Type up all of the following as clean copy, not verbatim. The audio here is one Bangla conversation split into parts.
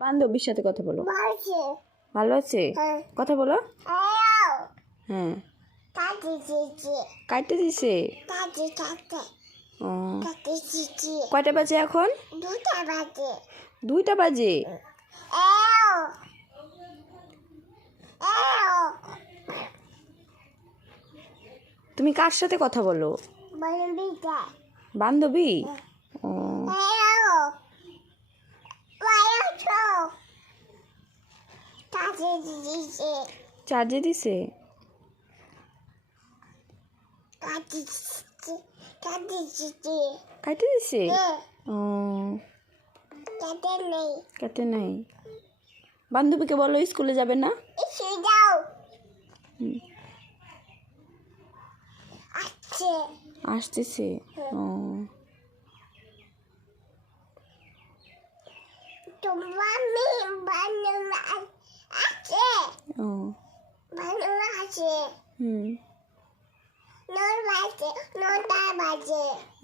বান্ধবীর সাথে কথা বলো। ভালো আছে? কথা বলো। হ্যাঁ। কাটতে দিছে। ও কয়টা বাজে এখন? 2টা বাজে। তুমি কার সাথে কথা বলো? বান্ধবী? ও চার্জে দিছে। কাটে দিছে। ও কাটে নাই। বান্ধবীকে বলো স্কুলে যাবে না। আসতেছে। ও ও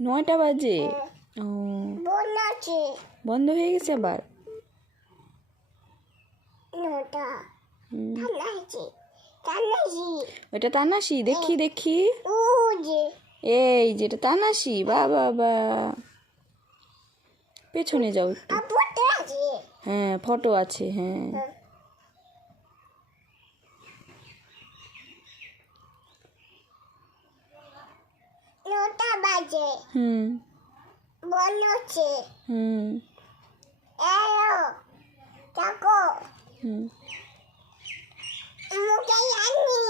9টা বাজে। ও বন্ধ হয়ে গেছে আবার। ওটা তানাশি। দেখি দেখি। এই যেটা তানাশি। বাবা পেছনে যাও একটু। হ্যাঁ ফটো আছে। হ্যাঁ 9টা বাজে। চাকো মুখে জানি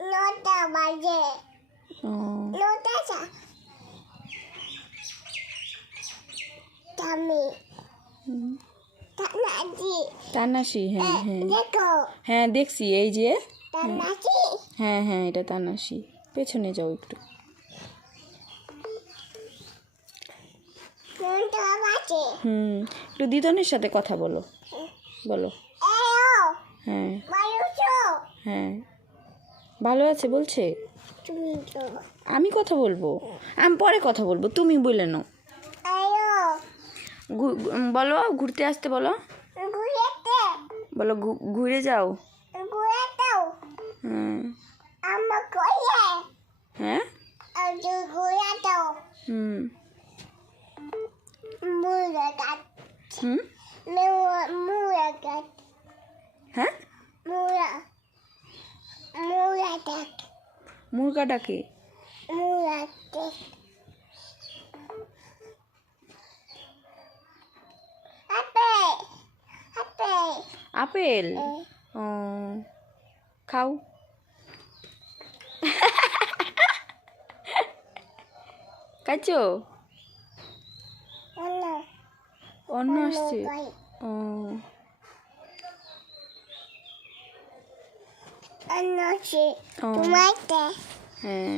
9টা বাজে। 9টা টামি তানাশি। হ্যাঁ হ্যাঁ দেখো। হ্যাঁ দেখছি। এই যে তানাশি। হ্যাঁ হ্যাঁ এটা তানাশি। পেছনে যাও একটু। 9টা বাজে। একটু দিদনের সাথে কথা বলো। বলো। হ্যাঁ হ্যাঁ ভালো আছে বলছে। আমি কথা বলবো। আমি পরে কথা বলবো। তুমি বলে নাও। বলো ঘুরতে আসতে বলো। বলো ঘুরে যাও। হ্যাঁ হ্যাঁ মুরগা ডাকে। আপেল। ও খাও। খাইছো? অন্য আসছে। ও তোমার হ্যাঁ